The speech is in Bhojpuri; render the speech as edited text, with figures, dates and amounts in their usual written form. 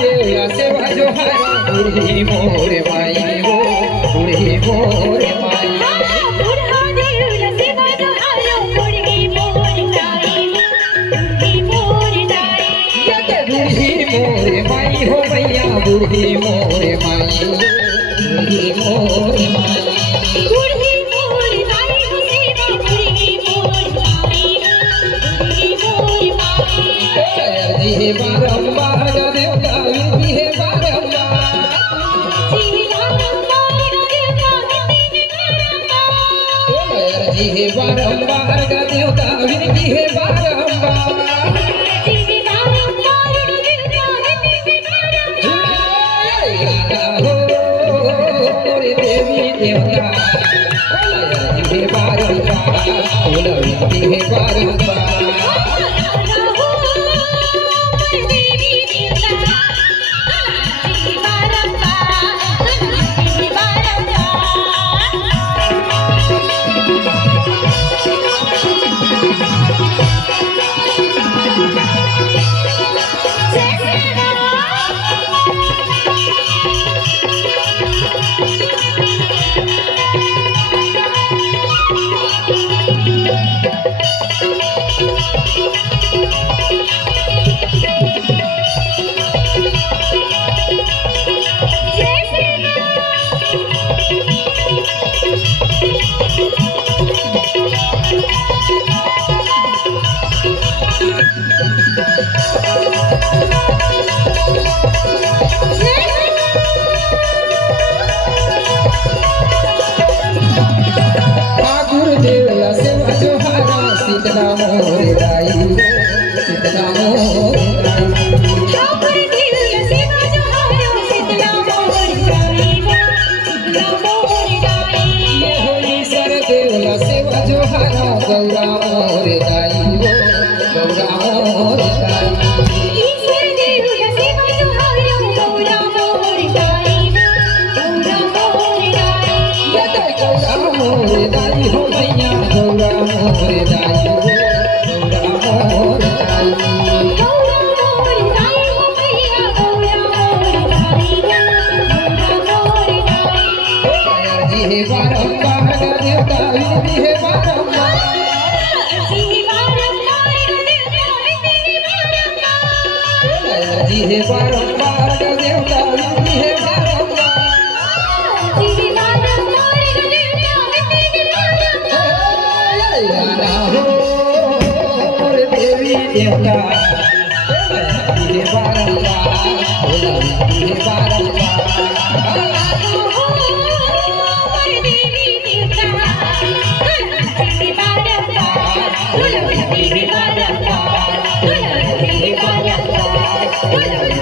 देवला सेवा जोहारा बुढ़ी मोर माई हो बुढ़ी मोर माई बुढ़ा देवला सेवा जोहारा बुढ़ी मोर माई बुढ़ी मोर माई बुढ़ी मोर माई हो भैया बुढ़ी मोर माई बुढ़ी मोर माई बुढ़ी मोर माई हो सेवा बुढ़ी मोर माई बुढ़ी मोर माई जी बारंबार देवता विधि है बारंबार जी बारंबार देवता विधि है बारंबार देवी देवता जी बारंबार विधि है बारंबार देवला सेवा जोहारा शीतला मोर दाई शीतला मोर दाई देवला सेवा जोहारा शीतला मोर दाई शीतला मोर दाई होली सर देवला सेवा जोहारा गौरा मोर दाई गौरा मोर दाई ईश्वर देवला सेवा जोहारा गौरा मोर दाई गौरा मोर दाई गौरा मोर दाई हो मैया गौरा मोर दाई गौरा मोर दाई गौरा मोर दाई हो मैया गौरा मोर दाई गौरा मोर दाई जी हे बारंबार देवता विधि है बारंबार जी बारंबार देवता विधि बारंबार जी हे बारंबार देवता विधि है बारंबार जी बारंबार देवता विधि बारंबार देवी देवता जी बारंबार जी बारंबार देवी देवता